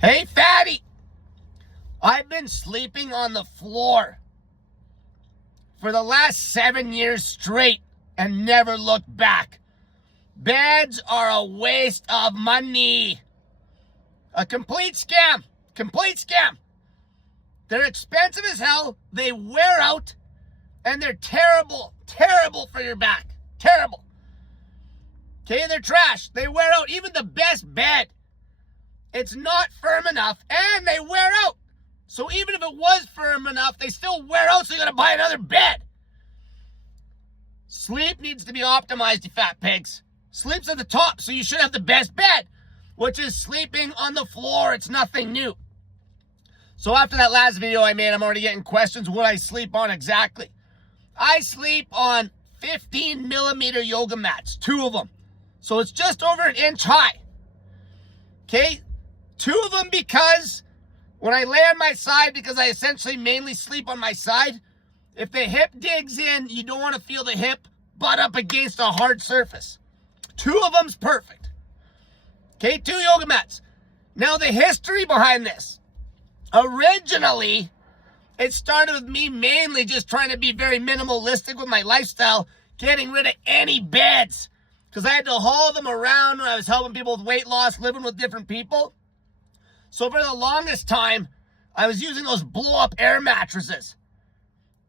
Hey, fatty! I've been sleeping on the floor for the last 7 years straight and never looked back. Beds are a waste of money. A complete scam. Complete scam. They're expensive as hell. They wear out. And they're terrible. Terrible for your back. Terrible. Okay, they're trash. They wear out. Even the best bed. It's not firm enough. And they wear out. So even if it was firm enough, they still wear out, so you gotta buy another bed. Sleep needs to be optimized, you fat pigs. Sleep's at the top, so you should have the best bed, which is sleeping on the floor. It's nothing new. So after that last video I made, I'm already getting questions what I sleep on exactly. I sleep on 15 millimeter yoga mats, 2 of them. So it's just over an inch high. Okay? 2 of them because when I lay on my side, because I essentially mainly sleep on my side, if the hip digs in, you don't want to feel the hip butt up against a hard surface. 2 of them's perfect. Okay, 2 yoga mats. Now the history behind this. Originally, it started with me mainly just trying to be very minimalistic with my lifestyle, getting rid of any beds. Because I had to haul them around when I was helping people with weight loss, living with different people. So for the longest time, I was using those blow-up air mattresses.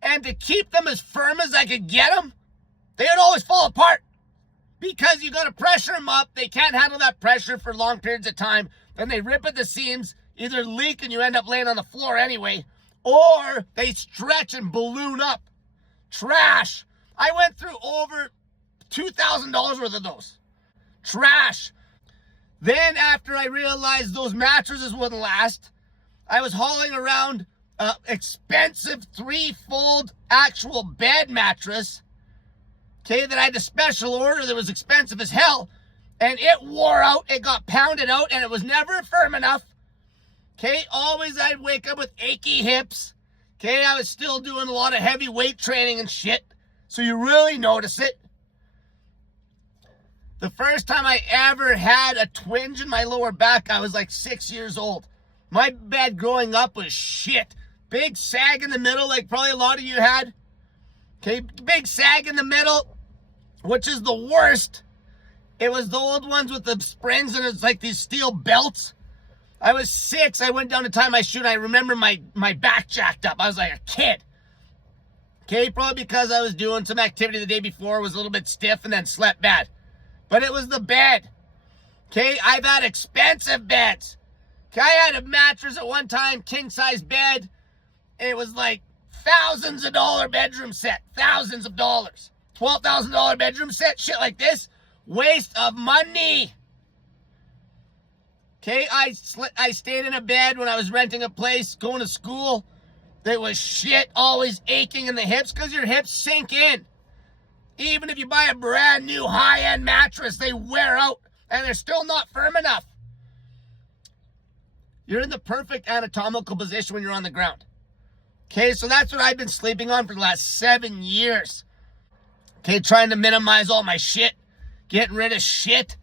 And to keep them as firm as I could get them, they would always fall apart. Because you got to pressure them up. They can't handle that pressure for long periods of time. Then they rip at the seams, either leak and you end up laying on the floor anyway, or they stretch and balloon up. Trash. I went through over $2,000 worth of those. Trash. Then after I realized those mattresses wouldn't last, I was hauling around an expensive 3-fold actual bed mattress, okay, that I had to special order that was expensive as hell, and it wore out, it got pounded out, and it was never firm enough, okay, always I'd wake up with achy hips, okay, I was still doing a lot of heavy weight training and shit, so you really notice it. The first time I ever had a twinge in my lower back, I was like 6 years old. My bed growing up was shit. Big sag in the middle, like probably a lot of you had. Okay, big sag in the middle, which is the worst. It was the old ones with the springs and it's like these steel belts. I was 6, I went down to tie my shoe and I remember my back jacked up. I was like a kid. Okay, probably because I was doing some activity the day before, was a little bit stiff and then slept bad. But it was the bed. Okay, I've had expensive beds. Okay, I had a mattress at one time, king-size bed. It was like thousands of dollar bedroom set. Thousands of dollars. $12,000 bedroom set, shit like this. Waste of money. Okay, I stayed in a bed when I was renting a place, going to school. That was shit, always aching in the hips because your hips sink in. Even if you buy a brand new high-end mattress, they wear out and they're still not firm enough. You're in the perfect anatomical position when you're on the ground. Okay, so that's what I've been sleeping on for the last 7 years. Okay, trying to minimize all my shit, getting rid of shit.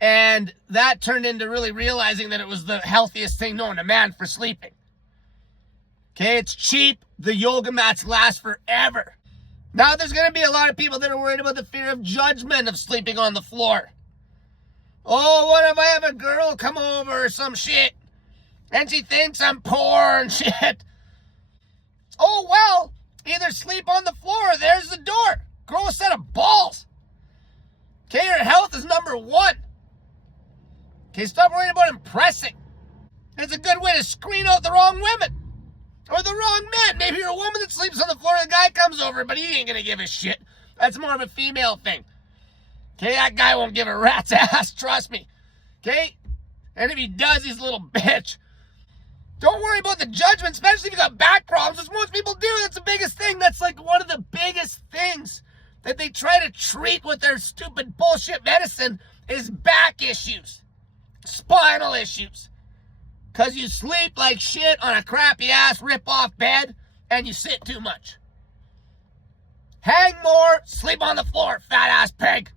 And that turned into really realizing that it was the healthiest thing known to man for sleeping. Okay, it's cheap. The yoga mats last forever. Now, there's going to be a lot of people that are worried about the fear of judgment of sleeping on the floor. Oh, what if I have a girl come over or some shit, and she thinks I'm poor and shit? Oh, well, either sleep on the floor or there's the door. Grow a set of balls. Okay, your health is number 1. Okay, stop worrying about impressing. It's a good way to screen out the wrong women. Or the wrong man. Maybe you're a woman that sleeps on the floor and a guy comes over, but he ain't gonna give a shit. That's more of a female thing. Okay, that guy won't give a rat's ass, trust me. Okay? And if he does, he's a little bitch. Don't worry about the judgment, especially if you got back problems, as most people do. That's the biggest thing. That's like one of the biggest things that they try to treat with their stupid bullshit medicine is back issues. Spinal issues. Because you sleep like shit on a crappy-ass rip-off bed and you sit too much. Hang more, sleep on the floor, fat-ass pig.